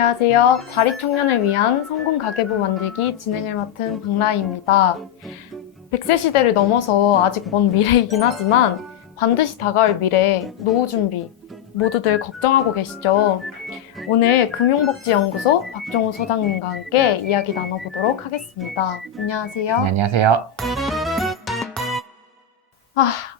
안녕하세요. 자립청년을 위한 성공 가계부 만들기 진행을 맡은 박라희입니다. 100세 시대를 넘어서 아직 먼 미래이긴 하지만 반드시 다가올 미래, 노후 준비 모두들 걱정하고 계시죠? 오늘 금융복지연구소 박종우 소장님과 함께 이야기 나눠보도록 하겠습니다. 안녕하세요. 네, 안녕하세요.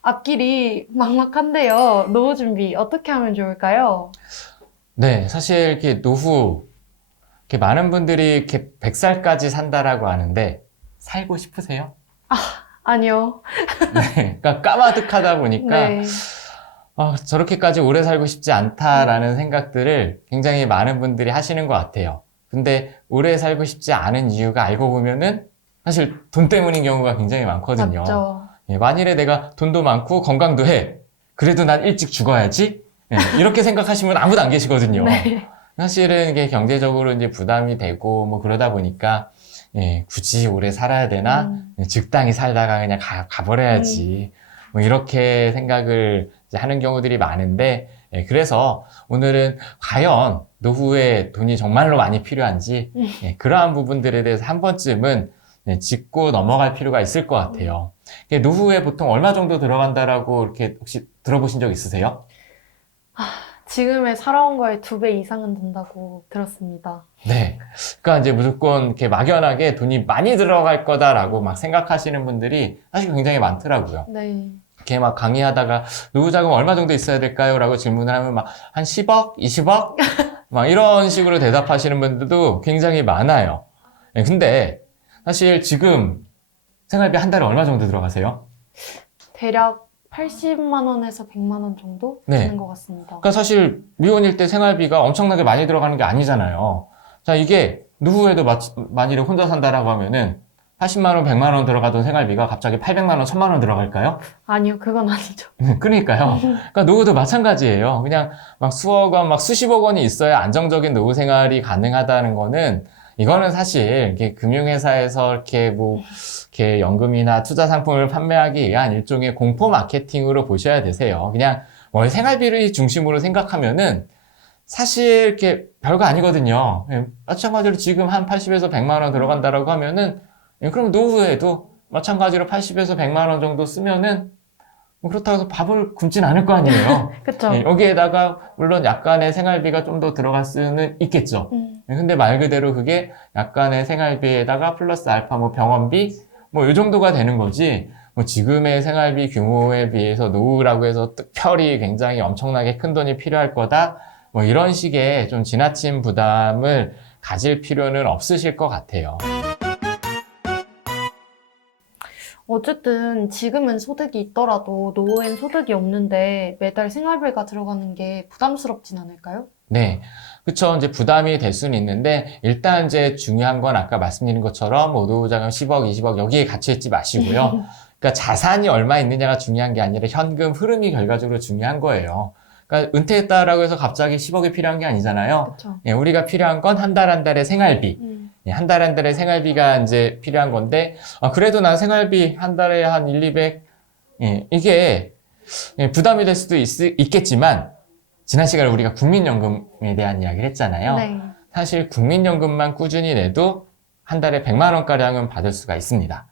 앞길이 막막한데요. 노후 준비 어떻게 하면 좋을까요? 네, 사실 이렇게 노후, 이렇게 많은 분들이 이렇게 100살까지 산다라고 하는데, 살고 싶으세요? 아니요. 네, 그러니까 까마득하다 보니까, 네. 저렇게까지 오래 살고 싶지 않다라는 생각들을 굉장히 많은 분들이 하시는 것 같아요. 근데 오래 살고 싶지 않은 이유가 알고 보면은 사실 돈 때문인 경우가 굉장히 많거든요. 맞죠. 예, 만일에 내가 돈도 많고 건강도 해. 그래도 난 일찍 죽어야지. 예, 이렇게 생각하시면 아무도 안 계시거든요. 네. 사실은 이게 경제적으로 이제 부담이 되고 뭐 그러다 보니까 예, 굳이 오래 살아야 되나? 적당히 살다가 그냥 가버려야지. 뭐 이렇게 생각을 이제 하는 경우들이 많은데 예, 그래서 오늘은 과연 노후에 돈이 정말로 많이 필요한지 예, 그러한 부분들에 대해서 한 번쯤은 네, 짚고 넘어갈 필요가 있을 것 같아요. 노후에 보통 얼마 정도 들어간다라고 이렇게 혹시 들어보신 적 있으세요? 지금의 살아온 거에 2배 이상은 든다고 들었습니다. 네. 그러니까 이제 무조건 이렇게 막연하게 돈이 많이 들어갈 거다라고 막 생각하시는 분들이 사실 굉장히 많더라고요. 네. 이렇게 막 강의하다가 노후 자금 얼마 정도 있어야 될까요? 라고 질문을 하면 막 한 10억? 20억? 막 이런 식으로 대답하시는 분들도 굉장히 많아요. 네, 근데 사실 지금 생활비 한 달에 얼마 정도 들어가세요? 대략 80만 원에서 100만 원 정도 네. 드는 것 같습니다. 그러니까 사실 미혼일 때 생활비가 엄청나게 많이 들어가는 게 아니잖아요. 자, 이게 노후에도 만일에 혼자 산다라고 하면은 80만 원, 100만 원 들어가던 생활비가 갑자기 800만 원, 1000만 원 들어갈까요? 아니요, 그건 아니죠. 그러니까요. 그러니까 노후도 마찬가지예요. 그냥 막 수억 원, 막 수십억 원이 있어야 안정적인 노후 생활이 가능하다는 거는 이거는 사실 이렇게 금융회사에서 이렇게 뭐 이렇게 연금이나 투자 상품을 판매하기 위한 일종의 공포 마케팅으로 보셔야 되세요. 그냥 월 생활비를 중심으로 생각하면은 사실 이렇게 별거 아니거든요. 예, 마찬가지로 지금 한 80에서 100만 원 들어간다라고 하면은 예, 그럼 노후에도 마찬가지로 80에서 100만 원 정도 쓰면은 뭐 그렇다고 해서 밥을 굶진 않을 거 아니에요. 그쵸? 예, 여기에다가 물론 약간의 생활비가 좀 더 들어갈 수는 있겠죠. 근데 말 그대로 그게 약간의 생활비에다가 플러스 알파 뭐 병원비 뭐 이 정도가 되는 거지. 뭐 지금의 생활비 규모에 비해서 노후라고 해서 특별히 굉장히 엄청나게 큰 돈이 필요할 거다. 뭐 이런 식의 좀 지나친 부담을 가질 필요는 없으실 것 같아요. 어쨌든 지금은 소득이 있더라도 노후엔 소득이 없는데 매달 생활비가 들어가는 게 부담스럽진 않을까요? 네. 그쵸. 이제 부담이 될 수는 있는데, 일단 이제 중요한 건 아까 말씀드린 것처럼, 뭐, 노후자금 10억, 20억, 여기에 갇혀있지 마시고요. 그러니까 자산이 얼마 있느냐가 중요한 게 아니라 현금 흐름이 결과적으로 중요한 거예요. 그러니까 은퇴했다라고 해서 갑자기 10억이 필요한 게 아니잖아요. 그쵸? 예, 우리가 필요한 건 한 달 한 달의 생활비. 예, 한 달 한 달의 생활비가 이제 필요한 건데, 그래도 난 생활비 한 달에 한 1, 200, 예, 이게 예, 부담이 될 수도 있겠지만, 지난 시간에 우리가 국민연금에 대한 이야기를 했잖아요. 네. 사실 국민연금만 꾸준히 내도 한 달에 100만 원가량은 받을 수가 있습니다.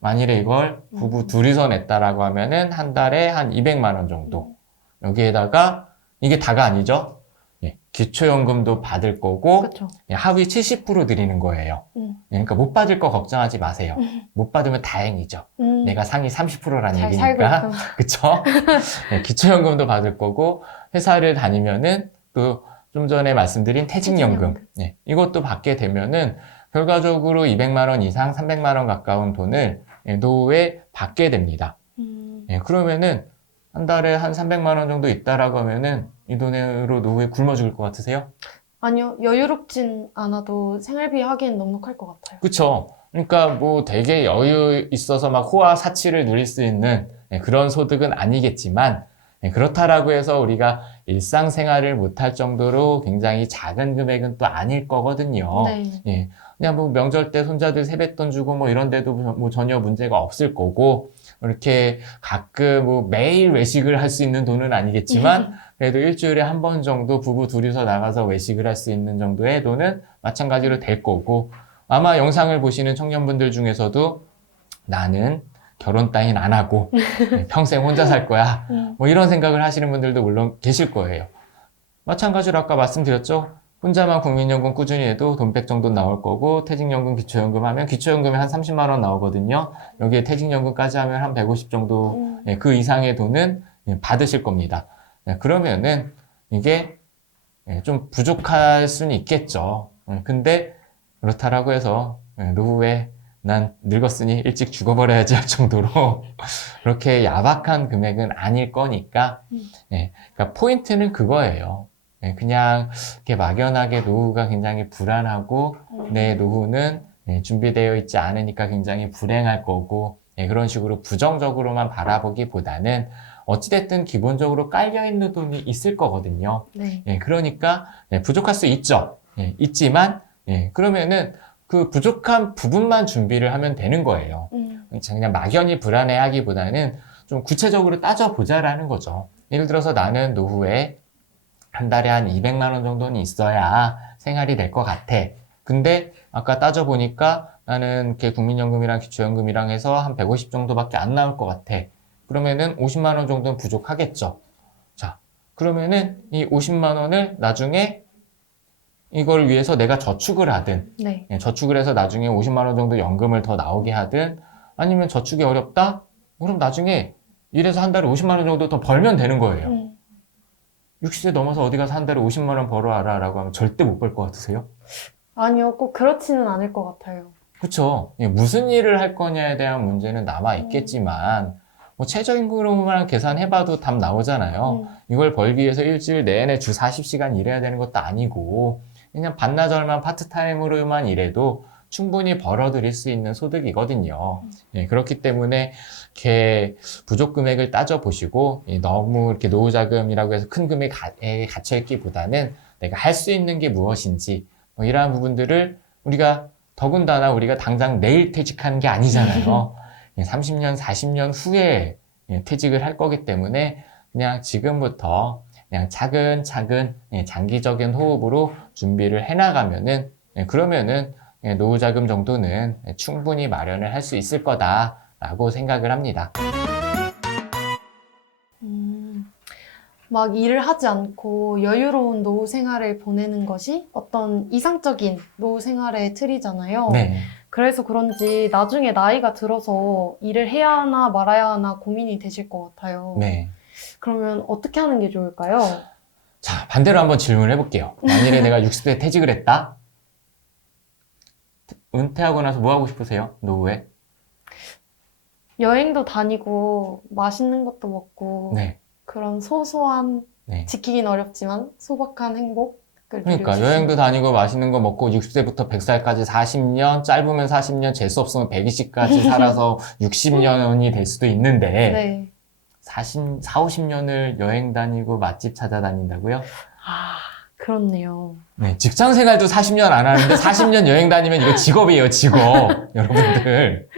만일에 이걸 부부 둘이서 냈다라고 하면은 한 달에 한 200만 원 정도. 여기에다가 이게 다가 아니죠. 예, 기초연금도 받을 거고 그쵸? 예, 하위 70% 드리는 거예요. 예, 그러니까 못 받을 거 걱정하지 마세요. 못 받으면 다행이죠. 내가 상위 30%라는 잘 살고 얘기니까. 있구나. 그쵸? 네, 기초연금도 받을 거고, 회사를 다니면은 또 좀 전에 말씀드린 퇴직연금. 네, 이것도 받게 되면은 결과적으로 200만 원 이상, 300만 원 가까운 돈을 노후에 받게 됩니다. 네, 그러면은 한 달에 한 300만 원 정도 있다라고 하면은 이 돈으로 노후에 굶어 죽을 것 같으세요? 아니요, 여유롭진 않아도 생활비 하기엔 넉넉할 것 같아요. 그쵸. 그러니까 뭐 되게 여유 있어서 막 호화 사치를 누릴 수 있는 그런 소득은 아니겠지만 그렇다라고 해서 우리가 일상생활을 못할 정도로 굉장히 작은 금액은 또 아닐 거거든요. 네. 예. 그냥 뭐 명절 때 손자들 세뱃돈 주고 뭐 이런 데도 뭐 전혀 문제가 없을 거고 이렇게 가끔 뭐 매일 외식을 할 수 있는 돈은 아니겠지만 그래도 일주일에 한 번 정도 부부 둘이서 나가서 외식을 할 수 있는 정도의 돈은 마찬가지로 될 거고, 아마 영상을 보시는 청년분들 중에서도 나는 결혼 따윈 안 하고 평생 혼자 살 거야. 뭐 이런 생각을 하시는 분들도 물론 계실 거예요. 마찬가지로 아까 말씀드렸죠. 혼자만 국민연금 꾸준히 해도 돈 100 정도 나올 거고, 퇴직연금, 기초연금 하면 기초연금이 한 30만 원 나오거든요. 여기에 퇴직연금까지 하면 한 150 정도, 그 이상의 돈은 받으실 겁니다. 그러면은 이게 좀 부족할 수는 있겠죠. 근데 그렇다라고 해서 노후에 난 늙었으니 일찍 죽어버려야지 할 정도로 그렇게 야박한 금액은 아닐 거니까, 그러니까 포인트는 그거예요. 그냥 이렇게 막연하게 노후가 굉장히 불안하고 내 노후는 준비되어 있지 않으니까 굉장히 불행할 거고, 그런 식으로 부정적으로만 바라보기보다는 어찌됐든 기본적으로 깔려있는 돈이 있을 거거든요. 네. 그러니까 부족할 수 있죠. 있지만 그러면은 그 부족한 부분만 준비를 하면 되는 거예요. 그냥 막연히 불안해하기보다는 좀 구체적으로 따져보자라는 거죠. 예를 들어서 나는 노후에 한 달에 한 200만 원 정도는 있어야 생활이 될 것 같아. 근데 아까 따져보니까 나는 이렇게 국민연금이랑 기초연금이랑 해서 한 150 정도밖에 안 나올 것 같아. 그러면은 50만 원 정도는 부족하겠죠. 자, 그러면은 이 50만 원을 나중에 이걸 위해서 내가 저축을 하든, 네. 저축을 해서 나중에 50만 원 정도 연금을 더 나오게 하든, 아니면 저축이 어렵다? 그럼 나중에 이래서 한 달에 50만 원 정도 더 벌면 되는 거예요. 60세 넘어서 어디 가서 한 달에 50만 원 벌어와라 라고 하면 절대 못 벌 것 같으세요? 아니요, 꼭 그렇지는 않을 것 같아요. 그쵸. 무슨 일을 할 거냐에 대한 문제는 남아 있겠지만, 뭐 최저임금으로만 계산해봐도 답 나오잖아요. 이걸 벌기 위해서 일주일 내내 주 40시간 일해야 되는 것도 아니고, 그냥 반나절만 파트타임으로만 일해도 충분히 벌어들일 수 있는 소득이거든요. 그렇기 때문에 이렇게 부족 금액을 따져보시고 너무 이렇게 노후자금이라고 해서 큰 금액에 갇혀있기보다는 내가 할 수 있는 게 무엇인지 뭐 이러한 부분들을 우리가 더군다나 우리가 당장 내일 퇴직하는 게 아니잖아요. 30년, 40년 후에 퇴직을 할 거기 때문에 그냥 지금부터 그냥 차근차근 장기적인 호흡으로 준비를 해나가면은 그러면은 노후자금 정도는 충분히 마련을 할 수 있을 거다라고 생각을 합니다. 막 일을 하지 않고 여유로운 노후 생활을 보내는 것이 어떤 이상적인 노후 생활의 틀이잖아요. 네. 그래서 그런지 나중에 나이가 들어서 일을 해야 하나 말아야 하나 고민이 되실 것 같아요. 네. 그러면 어떻게 하는 게 좋을까요? 자, 반대로 한번 질문을 해볼게요. 만일에 내가 60대 퇴직을 했다? 은퇴하고 나서 뭐 하고 싶으세요? 노후에? 여행도 다니고 맛있는 것도 먹고 네. 그런 소소한 네. 지키긴 어렵지만 소박한 행복을 그러니까 누리고 여행도 싶습니다. 다니고 맛있는 거 먹고 60세부터 100살까지 40년, 짧으면 40년, 재수 없으면 120까지 살아서 60년이 될 수도 있는데 네. 40, 50년을 여행 다니고 맛집 찾아다닌다고요? 아, 그렇네요. 네, 직장 생활도 40년 안 하는데 40년 여행 다니면 이거 직업이에요, 직업. 여러분들.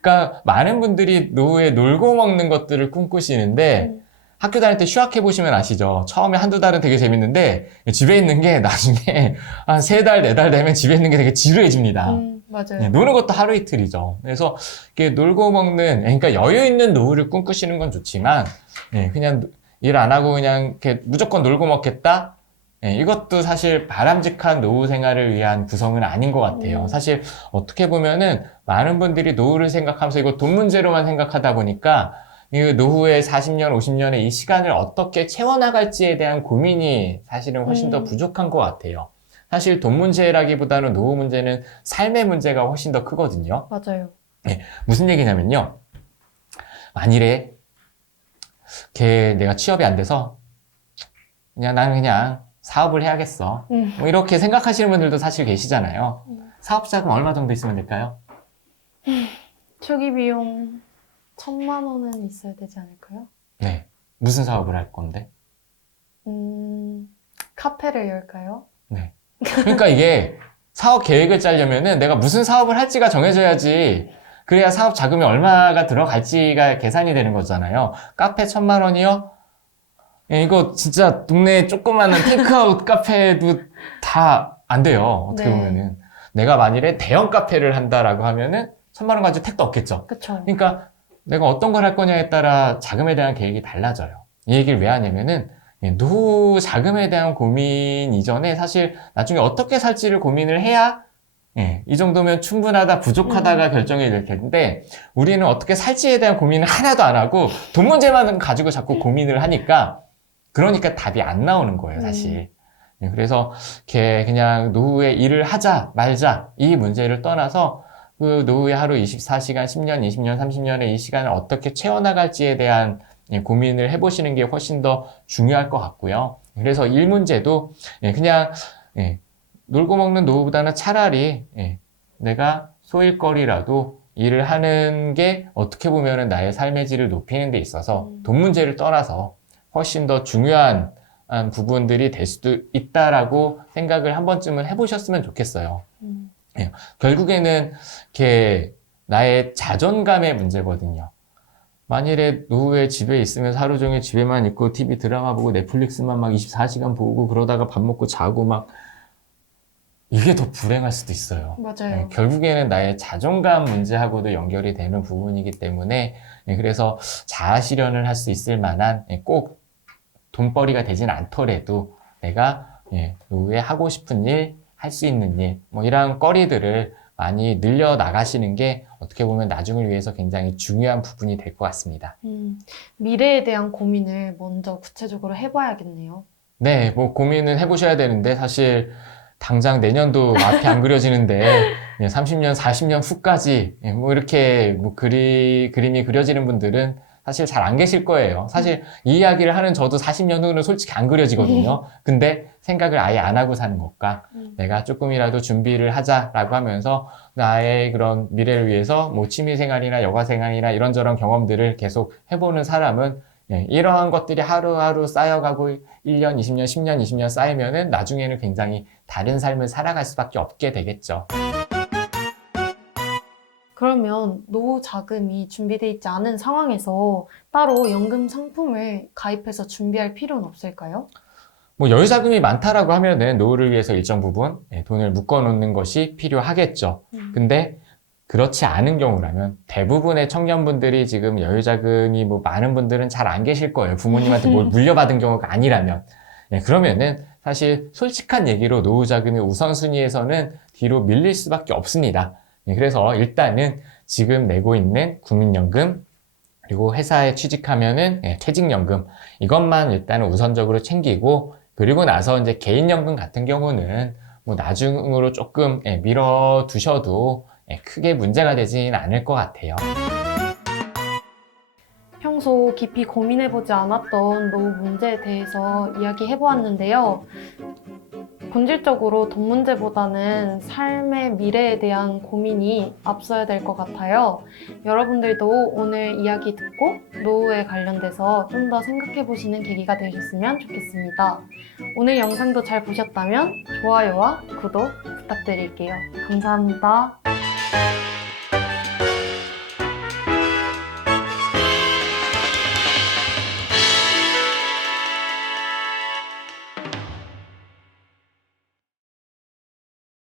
그러니까 많은 분들이 노후에 놀고 먹는 것들을 꿈꾸시는데 학교 다닐 때 휴학해보시면 아시죠? 처음에 한두 달은 되게 재밌는데 집에 있는 게 나중에 한 3달, 4달 되면 집에 있는 게 되게 지루해집니다. 맞아요. 네, 노는 것도 하루 이틀이죠. 그래서 이렇게 놀고 먹는, 그러니까 여유 있는 노후를 꿈꾸시는 건 좋지만, 그냥 일 안 하고 그냥 이렇게 무조건 놀고 먹겠다? 이것도 사실 바람직한 노후 생활을 위한 구성은 아닌 것 같아요. 사실 어떻게 보면은 많은 분들이 노후를 생각하면서 이거 돈 문제로만 생각하다 보니까 이 노후의 40년, 50년의 이 시간을 어떻게 채워나갈지에 대한 고민이 사실은 훨씬 더 부족한 것 같아요. 사실 돈 문제라기보다는 노후 문제는 삶의 문제가 훨씬 더 크거든요. 맞아요. 무슨 얘기냐면요. 만일에 내가 취업이 안 돼서 나는 그냥 사업을 해야겠어. 뭐 이렇게 생각하시는 분들도 사실 계시잖아요. 사업 자금 얼마 정도 있으면 될까요? 초기 비용 1,000만 원은 있어야 되지 않을까요? 네. 무슨 사업을 할 건데? 카페를 열까요? 네. 그러니까 이게 사업 계획을 짜려면은 내가 무슨 사업을 할지가 정해져야지. 그래야 사업 자금이 얼마가 들어갈지가 계산이 되는 거잖아요. 카페 1,000만 원이요? 예, 이거 진짜 동네 조그마한 테이크아웃 카페도 다 안 돼요. 어떻게 네. 보면은. 내가 만일에 대형 카페를 한다라고 하면은 1,000만 원 가지고 택도 없겠죠. 그쵸. 그러니까 내가 어떤 걸 할 거냐에 따라 자금에 대한 계획이 달라져요. 이 얘기를 왜 하냐면은 노후 자금에 대한 고민 이전에 사실 나중에 어떻게 살지를 고민을 해야 이 정도면 충분하다, 부족하다가 결정이 될 텐데 우리는 어떻게 살지에 대한 고민을 하나도 안 하고 돈 문제만 가지고 자꾸 고민을 하니까 그러니까 답이 안 나오는 거예요, 사실. 그래서 그냥 노후에 일을 하자 말자 이 문제를 떠나서 그 노후의 하루 24시간, 10년, 20년, 30년의 이 시간을 어떻게 채워나갈지에 대한 고민을 해보시는 게 훨씬 더 중요할 것 같고요. 그래서 일 문제도 그냥 놀고 먹는 노후보다는 차라리 내가 소일거리라도 일을 하는 게 어떻게 보면 나의 삶의 질을 높이는 데 있어서 돈 문제를 떠나서 훨씬 더 중요한 부분들이 될 수도 있다라고 생각을 한 번쯤은 해보셨으면 좋겠어요. 결국에는 나의 자존감의 문제거든요. 만일에 노후에 집에 있으면서 하루 종일 집에만 있고 TV 드라마 보고 넷플릭스만 막 24시간 보고 그러다가 밥 먹고 자고 막 이게 더 불행할 수도 있어요. 맞아요. 결국에는 나의 자존감 문제하고도 연결이 되는 부분이기 때문에 그래서 자아 실현을 할 수 있을 만한 꼭 돈벌이가 되진 않더라도 내가 노후에 하고 싶은 일, 할 수 있는 일, 뭐 이런 거리들을 많이 늘려 나가시는 게 어떻게 보면 나중을 위해서 굉장히 중요한 부분이 될 것 같습니다. 미래에 대한 고민을 먼저 구체적으로 해봐야겠네요. 네, 뭐 고민은 해보셔야 되는데 사실 당장 내년도 앞이 안 그려지는데 30년, 40년 후까지 뭐 이렇게 뭐 그림이 그려지는 분들은 사실 잘 안 계실 거예요. 사실 이 이야기를 하는 저도 40년 후는 솔직히 안 그려지거든요. 근데 생각을 아예 안 하고 사는 것과 내가 조금이라도 준비를 하자라고 하면서 나의 그런 미래를 위해서 뭐 취미생활이나 여가생활이나 이런저런 경험들을 계속 해보는 사람은 이러한 것들이 하루하루 쌓여가고 1년, 20년, 10년, 20년 쌓이면은 나중에는 굉장히 다른 삶을 살아갈 수밖에 없게 되겠죠. 그러면 노후 자금이 준비되어 있지 않은 상황에서 따로 연금 상품을 가입해서 준비할 필요는 없을까요? 뭐 여유 자금이 많다라고 하면은 노후를 위해서 일정 부분 돈을 묶어 놓는 것이 필요하겠죠. 근데 그렇지 않은 경우라면 대부분의 청년분들이 지금 여유 자금이 뭐 많은 분들은 잘 안 계실 거예요. 부모님한테 뭘 물려받은 경우가 아니라면. 그러면은 사실 솔직한 얘기로 노후 자금의 우선순위에서는 뒤로 밀릴 수밖에 없습니다. 그래서 일단은 지금 내고 있는 국민연금 그리고 회사에 취직하면은 퇴직연금 이것만 일단은 우선적으로 챙기고 그리고 나서 이제 개인연금 같은 경우는 뭐 나중으로 조금 미뤄두셔도 크게 문제가 되진 않을 것 같아요. 평소 깊이 고민해보지 않았던 노후 문제에 대해서 이야기해보았는데요. 본질적으로 돈 문제보다는 삶의 미래에 대한 고민이 앞서야 될 것 같아요. 여러분들도 오늘 이야기 듣고 노후에 관련돼서 좀 더 생각해보시는 계기가 되셨으면 좋겠습니다. 오늘 영상도 잘 보셨다면 좋아요와 구독 부탁드릴게요. 감사합니다.